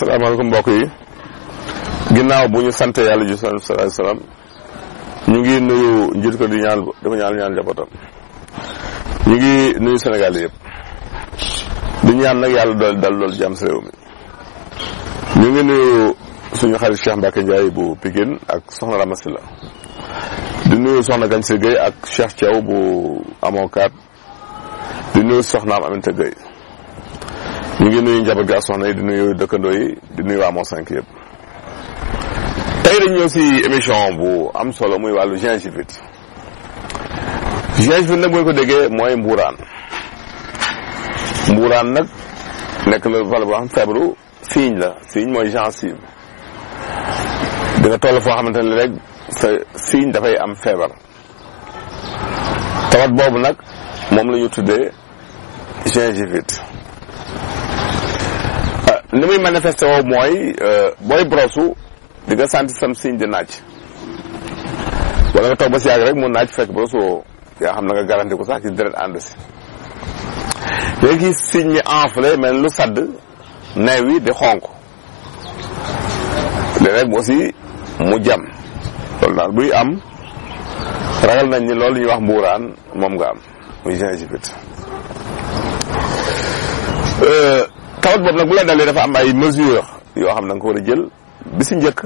asalaamaaleykum mbokk yi ginnaaw bu ñu sant yàlla ji sallallahu alayhi wasallam ñu ngi nuyu njiit ko di ñaan dafa ñaan njabootam ñu ngi nuyu Sénégal yëpp di ñaan nag yàlla dal loolu jàmm si réew mi ñu ngi nuyu suñu xarit Cheikh Mbacke Ndiaye bu Pikine ak soxna Ramasi la di nuyu soxna Gagne Sy Gueye ak Cheikh Thiaw bu Amokat di nuyu soxnaam Aminata Gueye ñu ngi nuyu njaboot gi ak soxna yi di nuyu dëkkandoo yi di nuyu waa Mont 5 yëpp tey dañu ñëw si émission bu am solo muy wàllu gingivite nag mooy ko déggee mooy mbuuraan nag nekk la wala boo xam feebaru siiñ la siiñ mooy gencive di nga toll foo xamante ne rek sa siiñ dafay am feebar tawat boobu nag moom la ñu tuddee gingivite ni muy manifesté woo mooy booy brosu di nga sentir sam signe di naaj wala nga toog ba si yàgg rek mu naaj fekk brosu woo yaa xam na nga garanti ko sax ci deret ànd si léegi signe mi enflé mel lu sadd neew yi di xonk léeg-léeg aussi mu jam loolu daal buy am ragal nañ ni loolu ñuy wax mbuuraan moom nga am muy gingivite tawat boobu nag bu la dalee dafa am ay mesures yoo xam na nga ko war a jël bi si njëkk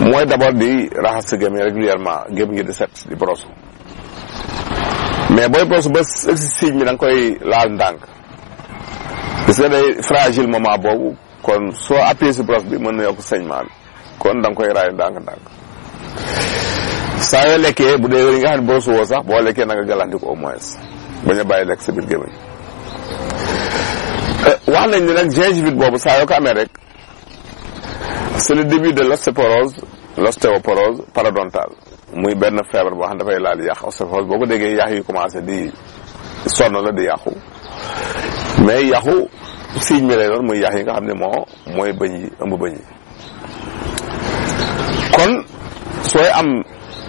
mooy d'abord di raxas sa gémmiñ régulièrement gémmiñ ngi di set di brosse mais booy brosse ba si signe mi da nga koy laal ndànk parce que day fragile moment boobu kon soo appuyé si brosse bi mën na yokk saignement bi kon da nga koy raay ndànk saa yoo lekkee bu dee yi nga xam ne brosse woo sax boo lekkee na nga galanti ko au moins bañ a bàyyi lekk sa biir gémmiñ wax nañ ne nag gingivite boobu saa yoo ko amee rek c'est le début de l'ostéoporose parodontale muy benn feebar boo xam dafay laal yàq ostéoporose boo ko déggee yàq yu commencé di sonn la di yàqu mais yàqu signe mi lay doon muy yàq yi nga xam ne mooy bëñ yi ëmb bëñ yi kon sooy am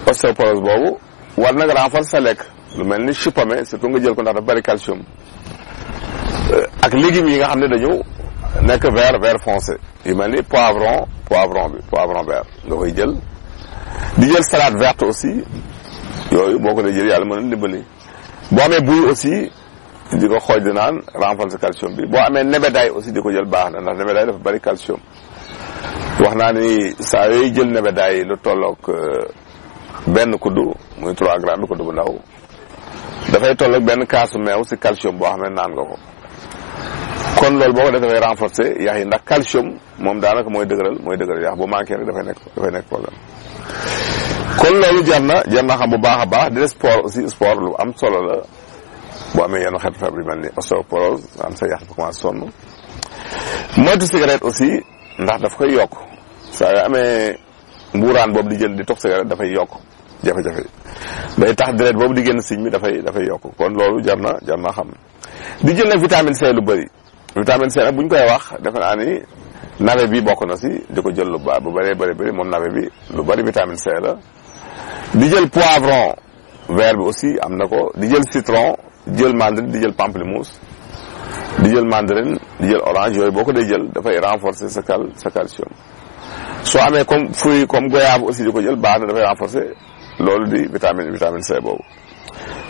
ostéoporose boobu war na nga renforcer sa lekk lu mel ni chou pommé surtout nga jël ko ndax dafa bari calcium ak légumes yi nga xam ne dañu nekk vert foncé yu mel ni poivron vert nga koy jël di jël salade verte aussi yooyu boo ko dee jël yàlla mën na dimbali boo amee buy aussi di ko xooj di naan renforcer calcium bi boo amee nebedaay aussi di ko jël baax na ndax nebedaay dafa bari calcium wax naa ni saa yooyu jël nebedaay lu tolloog benn kuddu muy 3 grammes kuddu bu ndaw dafay tolloog benn kaasu meew si calcium boo xam ne naan nga ko kon loolu boo ko def dafay renforcer yax yi ndax calcium moom daanaka mooy dëgëral yax bu manqué rek dafay nekk problème kon loolu jar na xam bu baax a baax di sport aussi sport lu am solo la boo amee yenn xeetu feebar yu mel ni ostéoporose am sa yax dafa commencé sonn moytu cigarette aussi ndax daf koy yokk saa yoo amee mbuuraan boobu di jël di tox cigarette dafay yokk jafe-jafe day tax deret boobu di génn signe mi dafay yokk kon loolu jar na xam di jël nag vitamine C lu bëri vitamine C nag bu ñu koy wax defe naa ni navet bi bokk na si di ko jël lu baax bu bëree bëri moom navet bi lu bëri vitamine C la di jël poivron vert bi aussi am na ko di jël citron jël mandarine di jël pamplemousse di jël mandarine di jël orange yooyu boo ko dee jël dafay renforcer sa calcium soo amee comme fruit comme goyave aussi di ko jël baax na dafay renforcer loolu di vitamine C boobu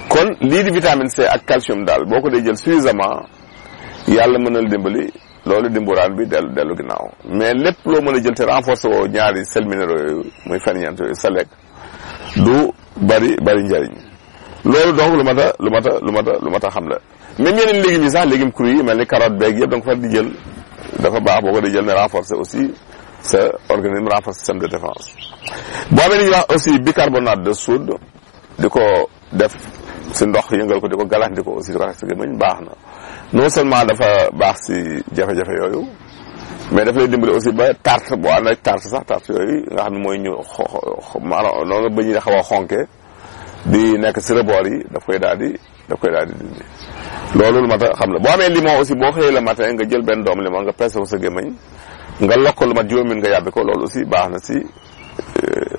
kon lii di vitamine C ak calcium daal boo ko dee jël suffisamment yàlla mën na la dimbali loolu di mburaan bi dellu ginnaaw mais lépp loo mën a jël te renforcer woo ñaari sels minéraux yooyu muy ferñeent yooyu sa lekk du bari njariñ loolu donc lu mat a xam la même yeneen légumes yi sax légumes crus yi mel ni carotte beeg yëpp da nga fa di jël dafa baax boo ko dee jël ne renforcer aussi sa organisme renforcer système de défense boo amee li ñuy wax aussi bicarbonate de soude di ko def si ndox yëngal ko di ko galaxndi ko aussi di ko rax si gémmiñ baax na non seulement dafa baax si jafe-jafe yooyu mais daf lay dimbali aussi ba tarte boo ànd ak tarte yooyu nga xam ne mooy ñu maanaam noonu ba ñu xaw a xonke di nekk si rebord yi daf koy daal di dindi loolu lu mat a xam la boo amee limon aussi boo xëyee le matin nga jël benn doom limon nga peese ko sa gémmiñ nga lokk lu mat juróomi nga yàbbi ko loolu aussi baax na si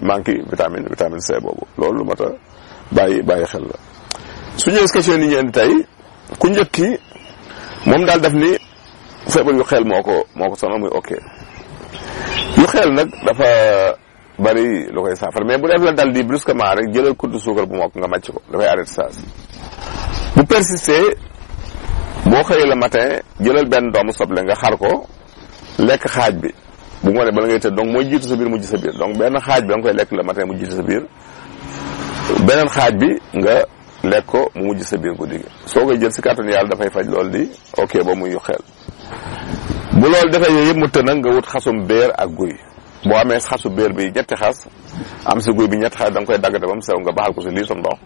manque vitamine C boobu loolu lu mat a bàyyi xel la su ñëwee question ni ñu indi tey ku njëkk ki moom daal def ni feebar yu xel moo ko sonal muy ok yu xel nag dafa bari lu koy saafara mais bu def la dal di brusquement rek jëlal kuddu suukar bu mokk nga màcc ko dafay arrêté saa si bu persister boo xëyee le matin jëlal benn doomu soble nga xar ko lekk xaaj bi bu ngoonee bala ngay tëdd donc mooy jiitu sa biir mujj sa biir donc benn xaaj bi da nga koy lekk le matin mu jiitu sa biir beneen xaaj bi nga lekk ko mu mujj sa biir guddi gi soo koy jël si kàttanu yàlla dafay faj loolu di ok ba muy yu xel bu loolu defee yooyu yëpp mu tën nag nga wut xasum béer ak guy boo amee xasu béer bi ñetti xas am si guy bi ñetti xas da nga koy daggate ba mu sew nga baxal ko si lii sa ndox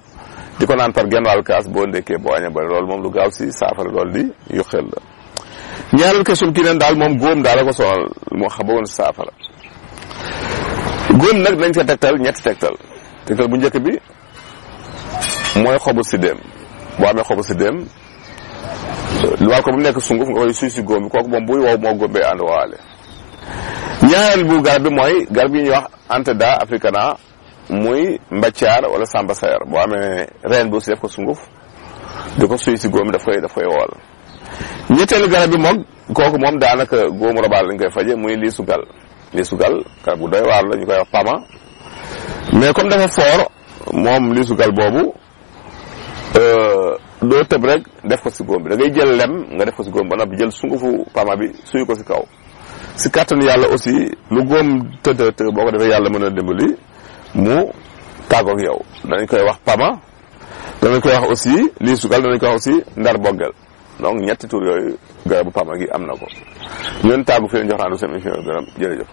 di ko naan par genn wàllu kaas boo ndekkee boo añee bari loolu moom lu gaaw si saafara loolu di yu xel la ñaareel question kii neen daal moom góom daal la ko sonal moo xam bëggoon si saafara góom nag dañ ko tegtal ñetti tegtal bu njëkk bi mooy xobu sidéem boo amee xobu sidéem wal ko bu mu nekk sunguf nga koy suy si góom bi kooku moom buy wow moo góom bay ànd waale ñaareel bu garab bi mooy garab yi ñuy wax Anteda africana muy mbaccaar wala samba sayar boo amee reen bi aussi def ko sunguf di ko suy si góom bi daf koy wowal ñetteelu garab bi moom kooku moom daanaka góomu robaal lañ koy faje muy liisu gal garab bu doy waar la ñu koy wax pama mais comme dafa fort moom liisu gal boobu doo tëb rek def ko si góom bi da ngay jël lem nga def ko si góom ba noppi jël sungufu pama bi suy ko si kaw si kàttanu yàlla aussi lu góom tëdd boo ko defee yàlla mën a dimbali mu tàggoog yow danañ koy wax pama danañ koy wax aussi liisu gal danañ koy wax aussi ndar boggel donc ñetti tur yooyu garabu pama gi am na ko ñun tàggu fi leen jox naa du seen émission gërëm jërëjëf